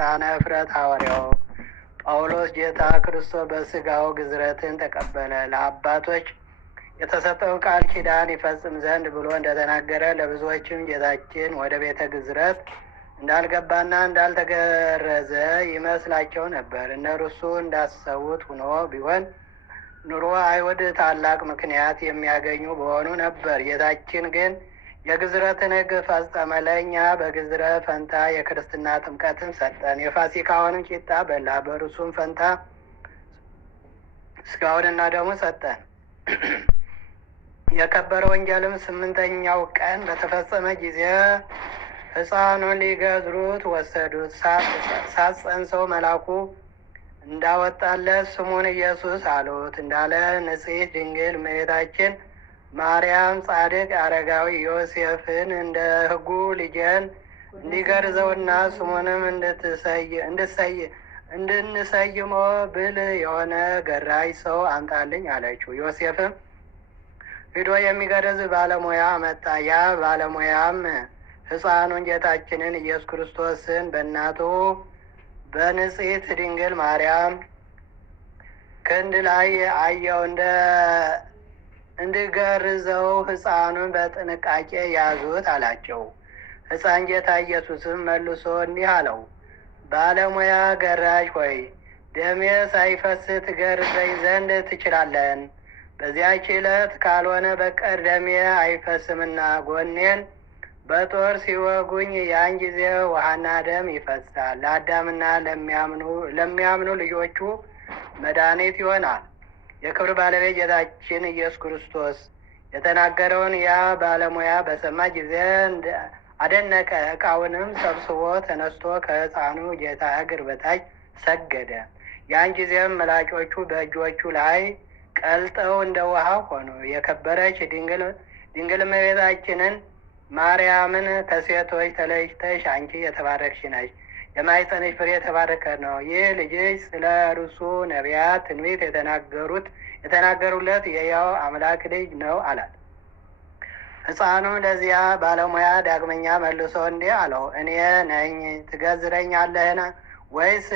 በልሳነ እፍረት ሐዋርያው ጳውሎስ ጌታ ክርስቶስ በሥጋው ግዝረትን ተቀበለ ለአባቶች የተሰጠውን ቃል ኪዳን ይፈጽም ዘንድ ብሎ እንደተናገረ ለብዙዎችም ጌታችን ወደ ቤተ ግዝረት እንዳልገባና እንዳልተገረዘ ይመስላቸው ነበር። እነርሱ እንዳሰቡት ሆኖ ቢሆን ኑሮ አይሁድ ታላቅ ምክንያት የሚያገኙ በሆኑ ነበር። ጌታችን ግን የግዝረትን ሕግ ፈጸመ። ለእኛ በግዝረት ፈንታ የክርስትና ጥምቀትን ሰጠን። የፋሲካውንም ቂጣ በላ። በእርሱም ፈንታ ሥጋውንና ደሙን ሰጠን። የከበረ ወንጌልም 8ኛው ቀን በተፈጸመ ጊዜ ሕፃኑን ሊገዝሩት ወሰዱት። ሳትጸንሰው መልአኩ እንዳወጣለት ስሙን ኢየሱስ አሉት እንዳለ ንጽሕት ድንግል እመቤታችን ማርያም ጻድቅ አረጋዊ ዮሴፍን እንደ ሕጉ ልጄን እንዲገርዘውና ስሙንም እንድንሰይሞ ብል የሆነ ገራዥ ሰው አምጣልኝ አለችው። ዮሴፍም ሂዶ የሚገርዝ ባለሙያ አመጣ። ያ ባለሙያም ሕፃኑን ጌታችንን ኢየሱስ ክርስቶስን በእናቱ በንጽሕት ድንግል ማርያም ክንድ ላይ አየው። እንድገርዘው ሕፃኑን በጥንቃቄ ያዙት አላቸው። ሕፃን ጌታ ኢየሱስም መልሶ እንዲህ አለው፣ ባለሙያ ገራዥ ሆይ ደሜ ሳይፈስ ትገርዘኝ ዘንድ ትችላለን። በዚያች ዕለት ካልሆነ በቀር ደሜ አይፈስምና ጎኔን በጦር ሲወጉኝ ያን ጊዜ ውሃና ደም ይፈሳል። ለአዳምና ለሚያምኑ ልጆቹ መድኃኒት ይሆናል። የክብር ባለቤት ጌታችን ኢየሱስ ክርስቶስ የተናገረውን ያ ባለሙያ በሰማ ጊዜ አደነቀ። ዕቃውንም ሰብስቦ ተነስቶ ከሕፃኑ ጌታ እግር በታች ሰገደ። ያን ጊዜም ምላጮቹ በእጆቹ ላይ ቀልጠው እንደ ውሃ ሆኑ። የከበረች ድንግል እመቤታችንን ማርያምን ከሴቶች ተለይተሽ አንቺ የተባረክሽ ነሽ፣ የማኅፀንሽ ፍሬ የተባረከ ነው። ይህ ልጅሽ ስለ እርሱ ነቢያት ትንቢት የተናገሩለት የሕያው አምላክ ልጅ ነው አላት። ሕፃኑ ለዚያ ባለሙያ ዳግመኛ መልሶ እንዲህ አለው፣ እኔ ነኝ ትገዝረኛለህን? ወይስ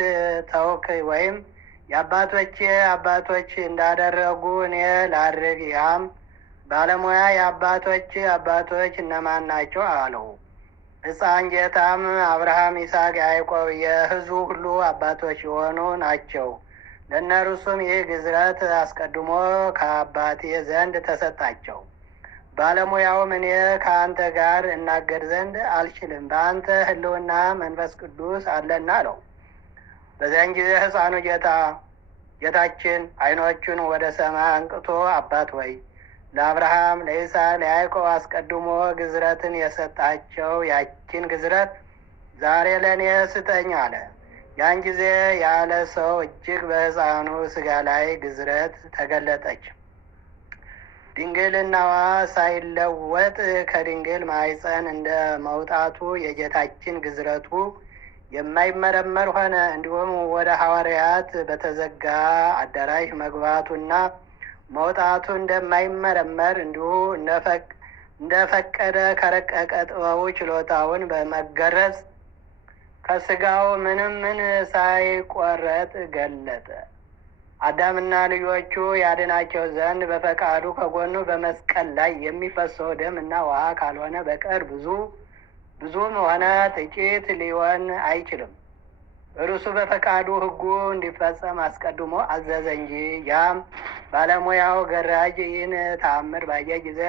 ተውክ? ወይም የአባቶቼ አባቶች እንዳደረጉ እኔ ላድርግ? ያም ባለሙያ የአባቶች አባቶች እነማን ናቸው አለው። ሕፃን ጌታም አብርሃም፣ ይስሐቅ፣ ያዕቆብ የሕዝቡ ሁሉ አባቶች የሆኑ ናቸው። ለእነርሱም ይህ ግዝረት አስቀድሞ ከአባቴ ዘንድ ተሰጣቸው። ባለሙያውም እኔ ከአንተ ጋር እናገር ዘንድ አልችልም፣ በአንተ ሕልውና መንፈስ ቅዱስ አለና አለው። በዚያን ጊዜ ሕፃኑ ጌታችን ዓይኖቹን ወደ ሰማይ አንቅቶ አባት ወይ ለአብርሃም፣ ለይስሐቅ፣ ለያዕቆብ አስቀድሞ ግዝረትን የሰጣቸው ያችን ግዝረት ዛሬ ለእኔ ስጠኝ አለ። ያን ጊዜ ያለ ሰው እጅግ በሕፃኑ ሥጋ ላይ ግዝረት ተገለጠች። ድንግልናዋ ሳይለወጥ ከድንግል ማኅፀን እንደ መውጣቱ የጌታችን ግዝረቱ የማይመረመር ሆነ። እንዲሁም ወደ ሐዋርያት በተዘጋ አዳራሽ መግባቱና መውጣቱ እንደማይመረመር እንዲሁ እንደፈቀደ ከረቀቀ ጥበቡ ችሎታውን በመገረዝ ከሥጋው ምን ሳይቆረጥ ገለጠ። አዳምና ልጆቹ ያድናቸው ዘንድ በፈቃዱ ከጎኑ በመስቀል ላይ የሚፈሰው ደም እና ውሃ ካልሆነ በቀር ብዙም ሆነ ጥቂት ሊሆን አይችልም። እርሱ በፈቃዱ ሕጉ እንዲፈጸም አስቀድሞ አዘዘ እንጂ። ያም ባለሙያው ገራጅ ይህን ተአምር ባየ ጊዜ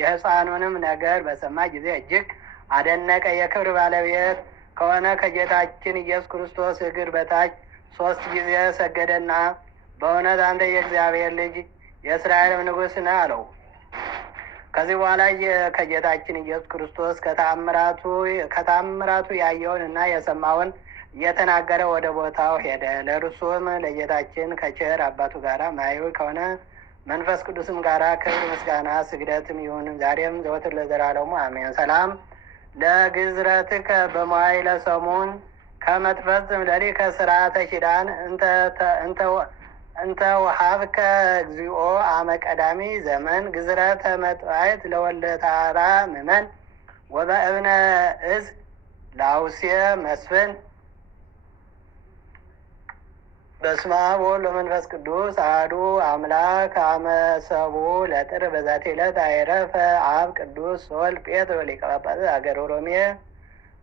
የሕፃኑንም ነገር በሰማ ጊዜ እጅግ አደነቀ። የክብር ባለቤት ከሆነ ከጌታችን ኢየሱስ ክርስቶስ እግር በታች 3 ጊዜ ሰገደና በእውነት አንተ የእግዚአብሔር ልጅ የእስራኤልም ንጉሥ ነህ አለው። ከዚህ በኋላ ከጌታችን ኢየሱስ ክርስቶስ ከታምራቱ ያየውን እና የሰማውን እየተናገረ ወደ ቦታው ሄደ። ለእርሱም ለጌታችን ከቸር አባቱ ጋር ማያዊ ከሆነ መንፈስ ቅዱስም ጋር ክብር፣ ምስጋና፣ ስግደትም ይሁን ዛሬም ዘወትር ለዘላለሙ አሜን። ሰላም ለግዝረትከ በመዋዕለ ሰሙን ከመትፈጽም ለሊከ ሥርዓተ ኪዳን እንተ ወሀብከ እግዚኦ አመ ቀዳሚ ዘመን ግዝረተ መጥዋዕት ለወለታራ ምመን ወበእብነ እዝ ላውሴ መስፍን በስመ አብ ወወልድ ወመንፈስ ቅዱስ አሐዱ አምላክ። አመ ሰብኡ ለጥር በዛቲ ዕለት አይረፈ አብ ቅዱስ ወልድ ጴጥሮ ሊቀ ጳጳሳት ሀገረ ሮሜ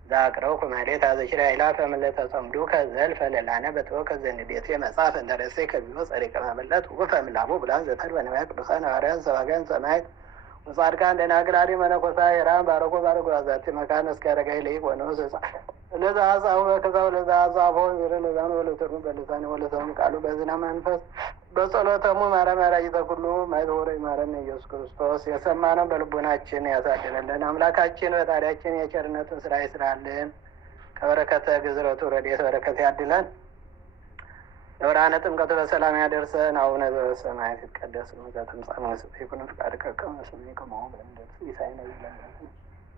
ዘአቅረብኩ ማሕሌተ ዘኪርየ አእላፈ እምዕለተ ጸምዱከ ዘልፈ ለላነ በጥበብ ዘንዴቴ መጽሐፈ እንተ ርእሰየ ከቢሮ ጸሪቀ ማመለት ውእተ እምላቡ ብሉዓን ዘተርፈ ነቢያት ቅዱሳን ሐዋርያት ሰባክያን ሰማዕታት ወጻድቃን ደናግል አድኅ መነኮሳት ሄራን ባረኮ ዛቲ መካነ እስከ አረጋዊ ልሂቅ ወንዑስ ለዛ አጻው በከዛው ለዛ አጻፎ ለዛን ወለተሩ በለዛን ወለተሩ ቃሉ በዝና መንፈስ በጸሎተሙ ማረማራ ይተኩሉ ማይተወረ ይማረን ኢየሱስ ክርስቶስ የሰማነው በልቦናችን ያሳድረልን። አምላካችን ፈጣሪያችን የቸርነቱን ስራ ይስራልን። ከበረከተ ግዝረቱ ረድኤት በረከት ያድለን። ለብርሃነ ጥምቀቱ በሰላም ያደርሰን። አቡነ ዘበሰማያት ይትቀደስ ስምከ ትምጻእ መንግሥትከ ይኩን ፈቃድከ በከመ በሰማይ ከማሁ በምድር ሲሳየነ ዘለለነ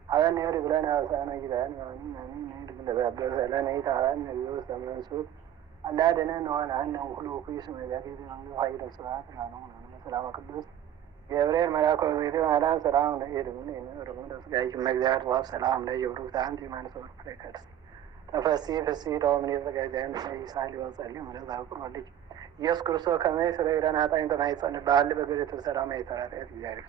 አበነ ይሁን ብለን አሳነ ይላል አሜን አሜን ነይድ ለዛበሰ ለነይት አራን ነው ሰምንሱት አላደነ ነው አላነ ሁሉ ኩይስ መያከ ነው ኃይለ ስብሐት ነው ሰላም ቅዱስ ገብርኤል መልአኩ ቤተ ማርያም ሰላም ለይድም ነው ረሙ ደስጋይ መግዚአብሔር ወሰላም ሰላም ለይብሩክ ታንቲ ማንሰው ፍሬከርስ ተፈሲ ፍሲ ዶምን ይዘጋጃን ሳይሳሊ ወጸልይ ወለዛ ቁርባን ኢየሱስ ክርስቶስ ከመይ ስለ ይራና ታይን ተማይጸን ባል በገደ ተሰራማ ይተራጣት እግዚአብሔር